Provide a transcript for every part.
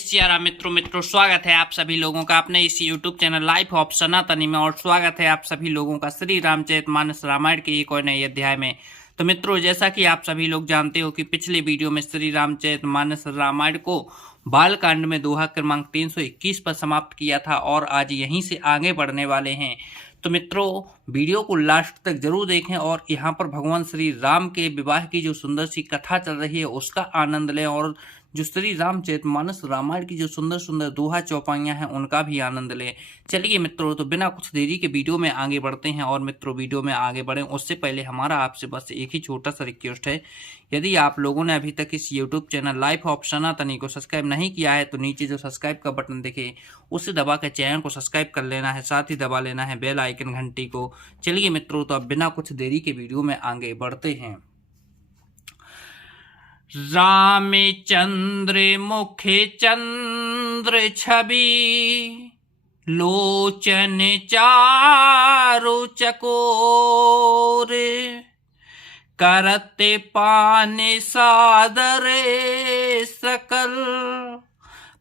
सियाराम मित्रों स्वागत है आप सभी लोगों का अपने इस यूट्यूब चैनल लाइफ ऑफ सनातनी में। और स्वागत है आप सभी लोगों का श्री रामचरितमानस रामायण के एक और नए अध्याय में। तो मित्रों, जैसा कि आप सभी लोग जानते हो कि पिछले वीडियो में श्री रामचरितमानस रामायण को बालकांड में दोहा क्रमांक 321 पर समाप्त किया था और आज यहीं से आगे बढ़ने वाले हैं। तो मित्रों, वीडियो को लास्ट तक जरूर देखें और यहाँ पर भगवान श्री राम के विवाह की जो सुंदर सी कथा चल रही है उसका आनंद लें और जो श्री रामचरितमानस रामायण की जो सुंदर सुंदर दोहा चौपाइयाँ हैं उनका भी आनंद लें। चलिए मित्रों, तो बिना कुछ देरी के वीडियो में आगे बढ़ते हैं। और मित्रों, वीडियो में आगे बढ़ें उससे पहले हमारा आपसे बस एक ही छोटा सा रिक्वेस्ट है। यदि आप लोगों ने अभी तक इस यूट्यूब चैनल लाइफ ऑफ सनातनी को सब्सक्राइब नहीं किया है तो नीचे जो सब्सक्राइब का बटन दिखे उसे दबा कर चैनल को सब्सक्राइब कर लेना है, साथ ही दबा लेना है बेल आइकन घंटी को। चलिए मित्रों, तो अब बिना कुछ देरी के वीडियो में आगे बढ़ते हैं। रामचंद्र मुखे चंद्र छवि, लोचन चारु चकोर, करते पाने सादरे सकल,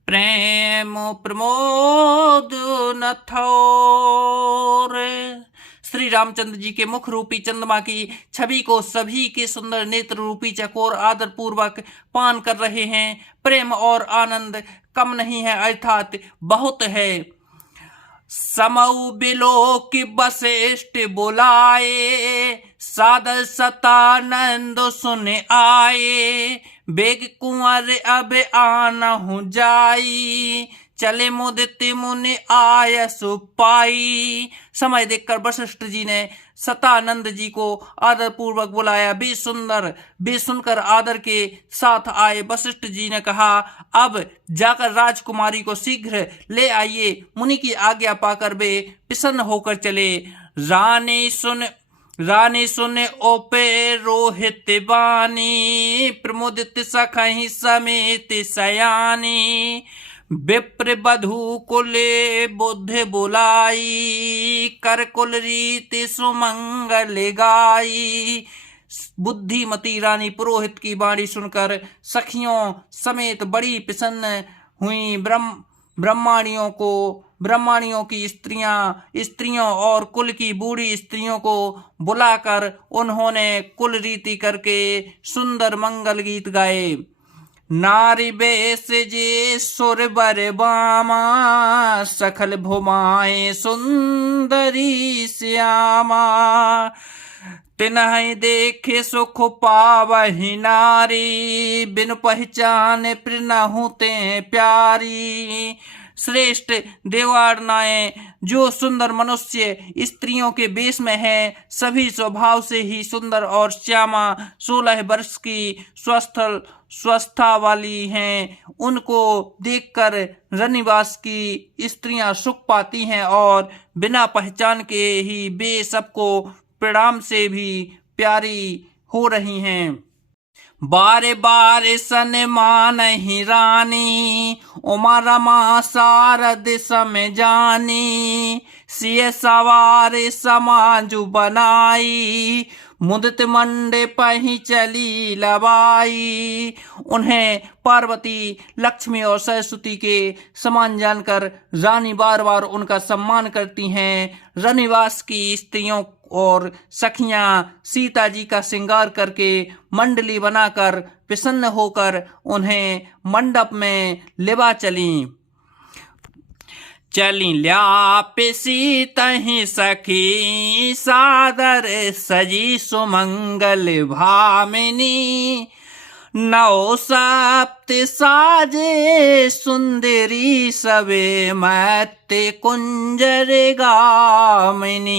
प्रेम प्रमोद न थोर। श्री रामचंद्र जी के मुख रूपी चंद्रमा की छवि को सभी के सुंदर नेत्र रूपी चकोर आदर पूर्वक पान कर रहे हैं। प्रेम और आनंद कम नहीं है, अर्थात बहुत है। समऊ बिलोक वशिष्ठ बुलाए, सादर सतानंद सुन आए, बेग कुंवर अब आनहु जाई, चले मुदित मुनि आय सुपाई। समय देखकर वशिष्ठ जी ने सतानंद जी को आदर पूर्वक बुलाया। बे सुनकर आदर के साथ आए। वशिष्ठ जी ने कहा, अब जाकर राजकुमारी को शीघ्र ले आइए। मुनि की आज्ञा पाकर वे प्रसन्न होकर चले। रानी सुन ओपे रोहित बानी, प्रमुदित सखहि समेत सयानी, विप्र बधू कुले बुद्ध बुलाई, कर कुल रीति सुमंगल गाई। बुद्धिमती रानी पुरोहित की वाणी सुनकर सखियों समेत बड़ी प्रसन्न हुई। ब्राह्मणियों की स्त्रियों और कुल की बूढ़ी स्त्रियों को बुलाकर उन्होंने कुल रीति करके सुंदर मंगल गीत गाए। नारी बेस जे सुर बर बामा, सखल भुमाए सुंदरी श्यामा, तिन्हि देखे सुख पावहि नारी, बिनु पहचान प्रिनहु ते प्यारी। श्रेष्ठ देवारनाएं जो सुंदर मनुष्य स्त्रियों के वेश में है, सभी स्वभाव से ही सुंदर और श्यामा 16 वर्ष की स्वस्था वाली हैं। उनको देखकर रनिवास की स्त्रियां सुख पाती हैं और बिना पहचान के ही वे सबको प्रणाम से भी प्यारी हो रही हैं। बारे बारे सन्मान ही रानी, उमा रमा शारद सम जानी, सिय सवार समाजु बनाई, मुदित मंडे पही चली लबाई। उन्हें पार्वती, लक्ष्मी और सरस्वती के समान जानकर रानी बार बार उनका सम्मान करती हैं। रनिवास की स्त्रियों और सखियां सीता जी का श्रृंगार करके मंडली बनाकर प्रसन्न होकर उन्हें मंडप में लेवा चली ल्याप सीतहि सखी, सादर सजी सुमंगल भामिनी, नौ सप्त साजे सुंदरी सबे मत्ते कुंजर गामिनी।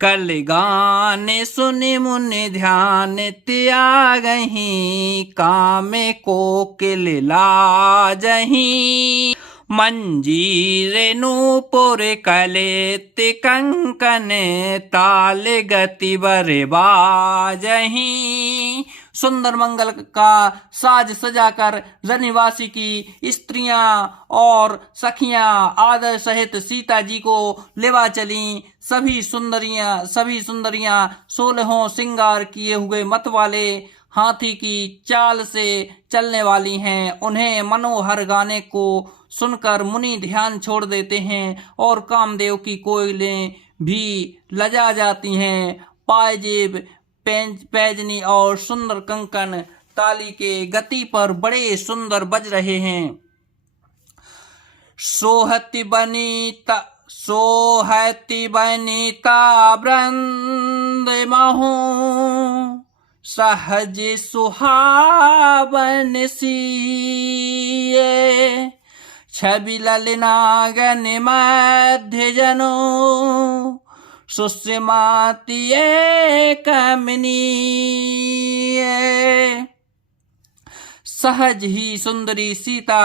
कल गाने सुनि मुनि ध्यान त्यागहि, कामे कोकिल लाजहि, मंजीर नूपुर कलेत कंकन, ताल गति बर बाजहि। सुंदर मंगल का साज सजाकर रनिवासी की स्त्रियां और सखियां आदर सहित सीता जी को लेवा चली। सभी सुंदरियां 16 श्रृंगार किए हुए मत वाले हाथी की चाल से चलने वाली हैं। उन्हें मनोहर गाने को सुनकर मुनि ध्यान छोड़ देते हैं और कामदेव की कोयलें भी लजा जाती हैं। पायजेब, पैजनी और सुंदर कंकन ताली के गति पर बड़े सुंदर बज रहे हैं। सोहति बनीता वृंद महु सहज सुहावन सिए। छवि ललनागन मध्य जनो सुषमातिये कमनीय। सहज ही सुंदरी सीता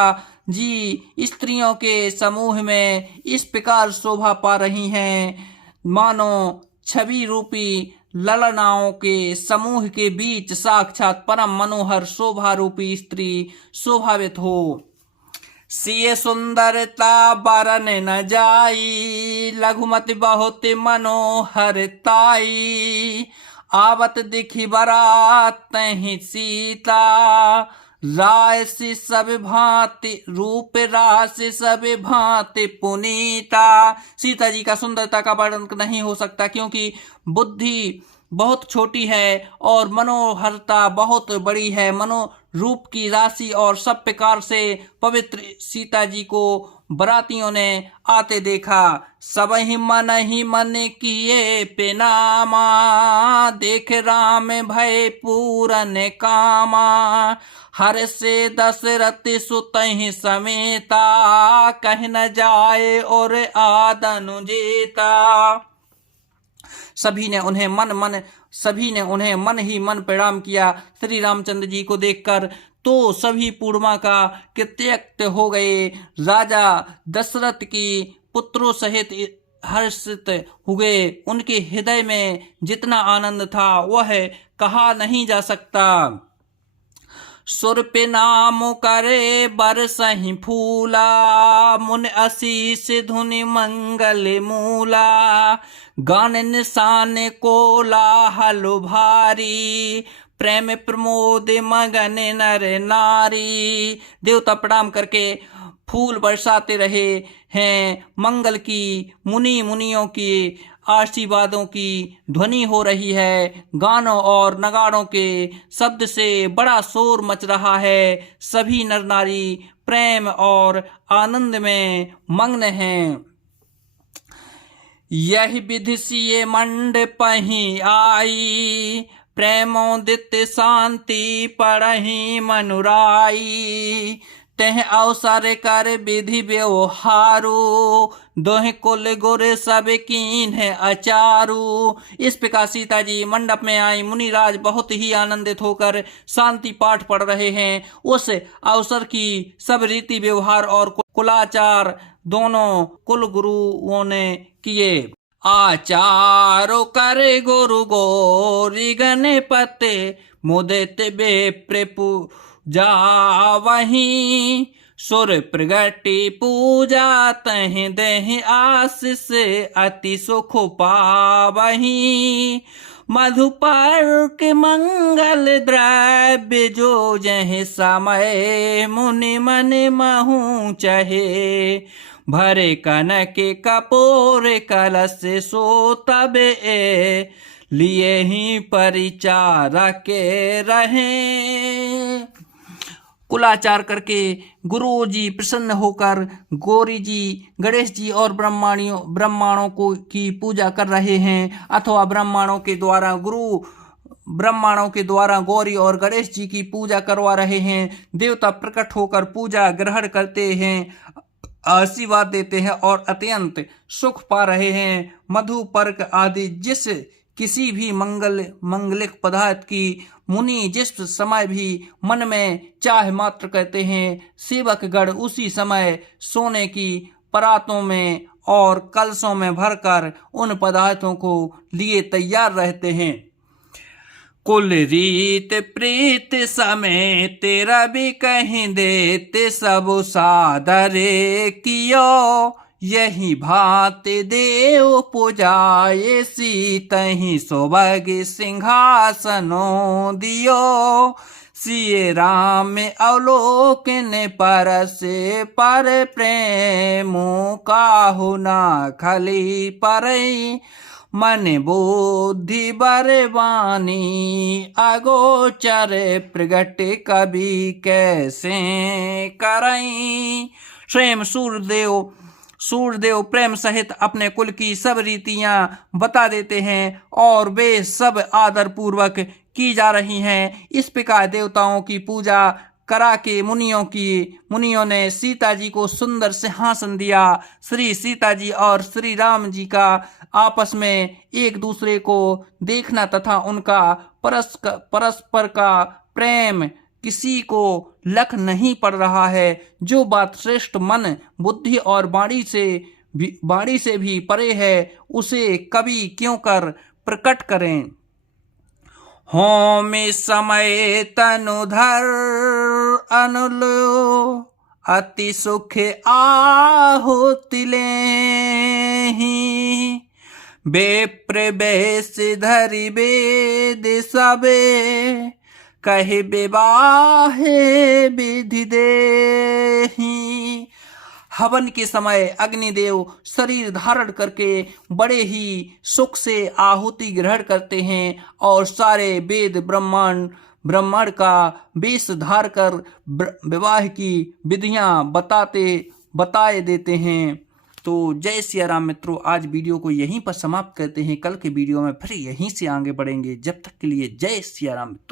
जी स्त्रियों के समूह में इस प्रकार शोभा पा रही हैं, मानो छवि रूपी ललनाओं के समूह के बीच साक्षात परम मनोहर शोभा रूपी स्त्री शोभावित हो। सिय सुंदरता बरन न जाई, लघुमति बहुत मनोहरताई। आवत दिखी बरात तहि सीता, राशि सब भांति रूप राशि सब भांति पुनीता। सीता जी का सुंदरता का वर्णन नहीं हो सकता, क्योंकि बुद्धि बहुत छोटी है और मनोहरता बहुत बड़ी है। रूप की राशि और सब प्रकार से पवित्र सीता जी को बरातियों ने आते देखा। सब ही मन किए पेनामा, देख राम भय पूरन कामा। हर से दशरथ सुतहि समेता, कह न जाए और आदनु जेता। सभी ने उन्हें मन ही मन प्रणाम किया। श्री रामचंद्र जी को देखकर तो सभी पूर्णिमा का कृत्यक्त हो गए। राजा दशरथ की पुत्रों सहित हर्षित हुए। उनके हृदय में जितना आनंद था वह कहा नहीं जा सकता। सुर पे नाम करे बरसहि फूला, मुन आशीष धुनि मंगल मूला। गान निशान कोलाहल भारी, प्रेम प्रमोद मगन नर नारी। देवता प्रणाम करके फूल बरसाते रहे हैं। मंगल की मुनियों की आशीर्वादों की ध्वनि हो रही है। गानों और नगाड़ों के शब्द से बड़ा शोर मच रहा है। सभी नर नारी प्रेम और आनंद में मग्न हैं। यही विधि सिए मंडप ही आई, प्रेमोदित शांति पढ़ही मनुराई। तेह अवसर कर विधि व्यवहारू, दोहे कुल गुर सब कीन है अचारू। इस प्रकार सीता जी मंडप में आई। मुनिराज बहुत ही आनंदित होकर शांति पाठ पढ़ रहे हैं। उस अवसर की सब रीति व्यवहार और कुलाचार दोनों कुल गुरुओं ने किए। आचारो कर गुरु गौरी गणपते, मुदित बेप्र पूजा वहीं। सुर प्रगति पूजा तहि देहि आशीष, अति सुख पावहीं। मधुपर्क मंगल द्रव्य जो जहि समय, मुनि मन महु चहे। भरे कनक कपूर कलश सो तब लिए ही परिचारक रहे। कुलाचार करके गुरु जी प्रसन्न होकर गौरी जी, गणेश जी और ब्राह्मणों को की पूजा कर रहे हैं, अथवा ब्राह्मणों के द्वारा गौरी और गणेश जी की पूजा करवा रहे हैं। देवता प्रकट होकर पूजा ग्रहण करते हैं, आशीर्वाद देते हैं और अत्यंत सुख पा रहे हैं। मधु पर्क आदि जिस किसी भी मंगलिक पदार्थ की मुनि जिस समय भी मन में चाह मात्र कहते हैं, सेवक गण उसी समय सोने की परातों में और कलशों में भरकर उन पदार्थों को लिए तैयार रहते हैं। कुल रीत प्रीत समेत रवि कहीं देते, सब सादरे कियो। यही भांति देव पूजाए सीतहि सोबग सिंहासनो दियो सिए राम अवलोकन परसे पर प्रेम काहु ना खली परई मन बुद्धि बरवानी अगोचर प्रगट कभी कैसे करई। स्वयं सूर्यदेव प्रेम सहित अपने कुल की सब रीतियां बता देते हैं और वे सब आदर पूर्वक की जा रही हैं। इस प्रकार देवताओं की पूजा करा के मुनियों ने सीता जी को सुंदर सिंहासन दिया। श्री सीता जी और श्री राम जी का आपस में एक दूसरे को देखना तथा उनका परस्पर का प्रेम किसी को लख नहीं पड़ रहा है। जो बात श्रेष्ठ मन बुद्धि और वाणी से भी परे है उसे कवि क्यों कर प्रकट करें। होम समय तनुधर अनुलो अति सुख आहुति लेहि बेप्र बेस धरि वेद सबे कहि विवाहे विधि देहि। हवन के समय अग्निदेव शरीर धारण करके बड़े ही सुख से आहुति ग्रहण करते हैं और सारे वेद ब्राह्मण का वेश धार कर विवाह की विधियां बताए देते हैं। तो जय सिया राम मित्रों, आज वीडियो को यहीं पर समाप्त करते हैं। कल के वीडियो में फिर यहीं से आगे बढ़ेंगे। जब तक के लिए जय सिया राम मित्रों।